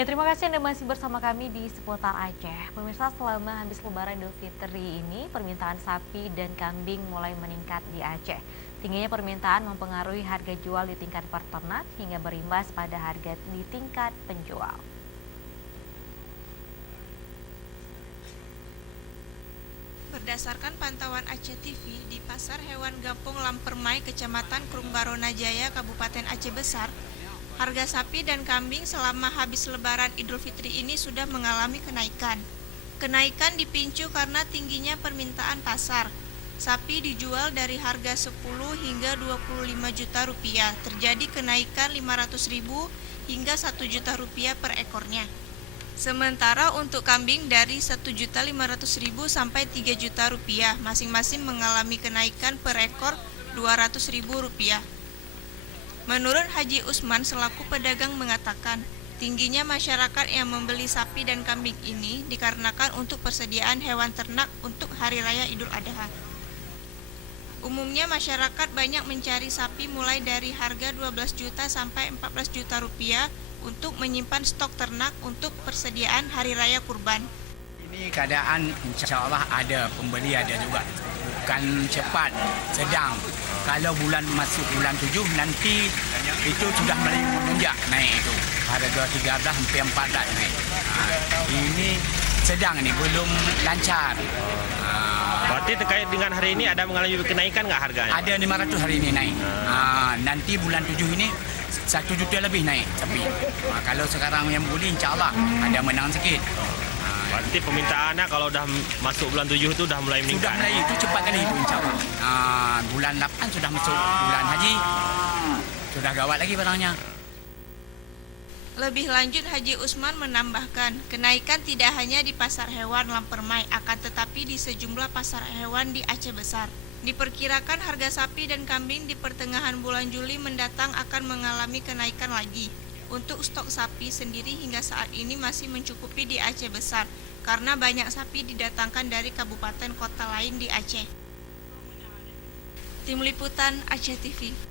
Ya, terima kasih Anda masih bersama kami di seputar Aceh. Pemirsa, selama habis Lebaran Idul Fitri ini, permintaan sapi dan kambing mulai meningkat di Aceh. Tingginya permintaan mempengaruhi harga jual di tingkat peternak hingga berimbas pada harga di tingkat penjual. Berdasarkan pantauan Aceh TV, di Pasar Hewan Gampung Lampermai, Kecamatan Krungbarona Jaya, Kabupaten Aceh Besar, harga sapi dan kambing selama habis Lebaran Idul Fitri ini sudah mengalami kenaikan. Kenaikan dipicu karena tingginya permintaan pasar. Sapi dijual dari harga 10 hingga 25 juta rupiah, terjadi kenaikan 500 ribu hingga 1 juta rupiah per ekornya. Sementara untuk kambing dari 1.500.000 sampai 3 juta rupiah, masing-masing mengalami kenaikan per ekor 200.000 rupiah. Menurut Haji Usman selaku pedagang mengatakan, tingginya masyarakat yang membeli sapi dan kambing ini dikarenakan untuk persediaan hewan ternak untuk Hari Raya Idul Adha. Umumnya masyarakat banyak mencari sapi mulai dari harga 12 juta sampai 14 juta rupiah untuk menyimpan stok ternak untuk persediaan Hari Raya Kurban. Ini keadaan insya Allah ada, pembeli ada juga. Bukan cepat, sedang. Kalau masuk bulan 7 nanti itu sudah mulai menunjak naik itu. Harga 13 sampai 14 naik. Ini sedang ini, belum lancar. Berarti terkait dengan hari ini ada mengalami kenaikan nggak harganya? Ada 500 hari ini naik. Nanti bulan 7 ini 1 juta lebih naik sapi. Kalau sekarang yang beli insya Allah ada menang sikit. Berarti permintaannya kalau udah masuk bulan 7 itu udah mulai meningkat? Sudah mulai, itu cepat kali itu insya Allah. Bulan 8 sudah masuk bulan haji. Sudah gawat lagi barangnya. Lebih lanjut, Haji Usman menambahkan, kenaikan tidak hanya di Pasar Hewan Lampermai, akan tetapi di sejumlah pasar hewan di Aceh Besar. Diperkirakan harga sapi dan kambing di pertengahan bulan Juli mendatang akan mengalami kenaikan lagi. Untuk stok sapi sendiri hingga saat ini masih mencukupi di Aceh Besar, karena banyak sapi didatangkan dari kabupaten kota lain di Aceh. Tim Liputan Aceh TV.